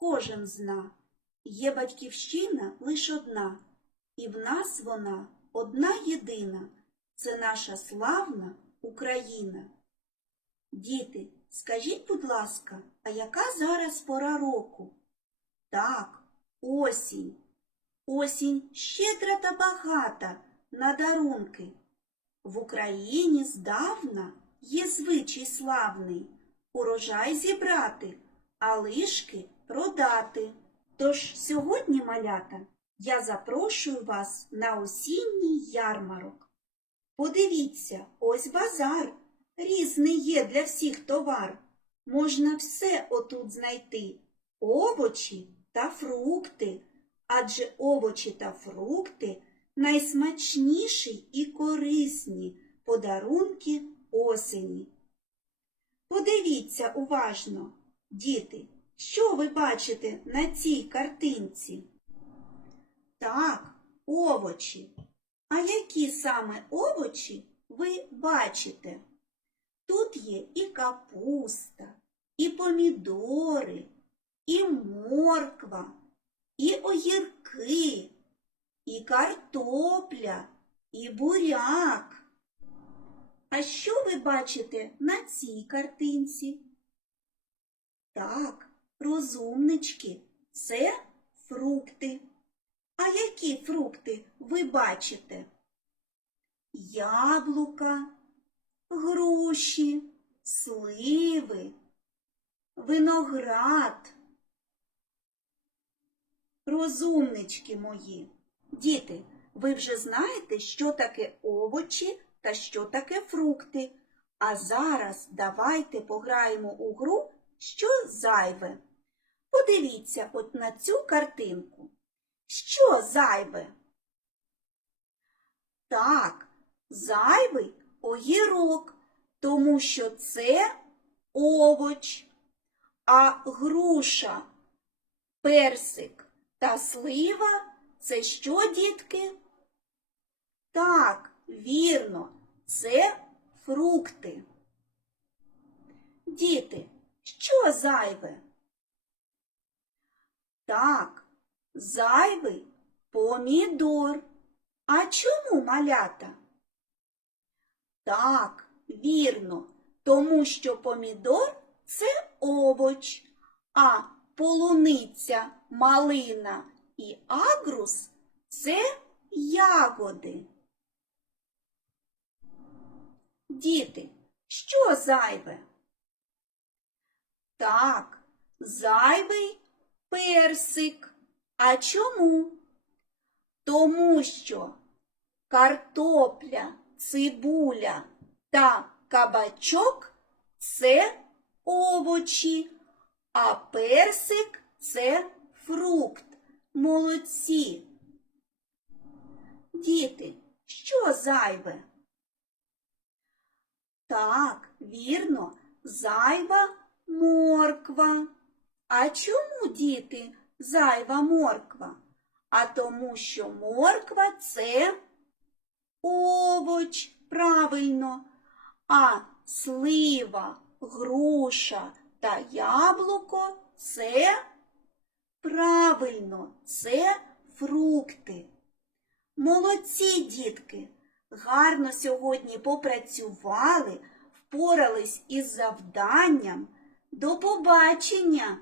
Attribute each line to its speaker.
Speaker 1: кожен зна. Є батьківщина лиш одна, і в нас вона одна єдина. Це наша славна Україна. Діти, скажіть, будь ласка, а яка зараз пора року? Так, осінь. Осінь щедра та багата на дарунки. В Україні здавна є звичай славний урожай зібрати, а лишки продати. Тож сьогодні, малята, я запрошую вас на осінній ярмарок. Подивіться, ось базар, різний є для всіх товар. Можна все отут знайти овочі та фрукти, адже овочі та фрукти найсмачніші і корисні подарунки осені. Подивіться уважно, діти, що ви бачите на цій картинці? Так, овочі. А які саме овочі ви бачите? Тут є і капуста, і помідори, і морква, і огірки, і картопля, і буряк. А що ви бачите на цій картинці? Так, розумнички, це фрукти. А які фрукти ви бачите? Яблука, груші, сливи, виноград. Розумнички мої. Діти, ви вже знаєте, що таке овочі та що таке фрукти. А зараз давайте пограємо у гру, що зайве. Подивіться от на цю картинку. Що зайве? Так, зайвий огірок, тому що це овоч, а груша, персик та слива це що, дітки? Так, вірно, це фрукти. Діти, що зайве? Так, зайвий помідор. А чому малята? Так, вірно, тому що помідор це овоч, а полуниця, малина і агрус це ягоди. Діти, що зайве? Так, зайвий персик. А чому? Тому що картопля, цибуля та кабачок це овочі, а персик це фрукт. Молодці. Діти, що зайве? Так, вірно, зайва морква. А чому, діти, зайва морква? А тому, що морква це овоч, правильно, а слива, груша та яблуко це правильно, це фрукти. Молодці, дітки, гарно сьогодні попрацювали, впорались із завданням. До побачення!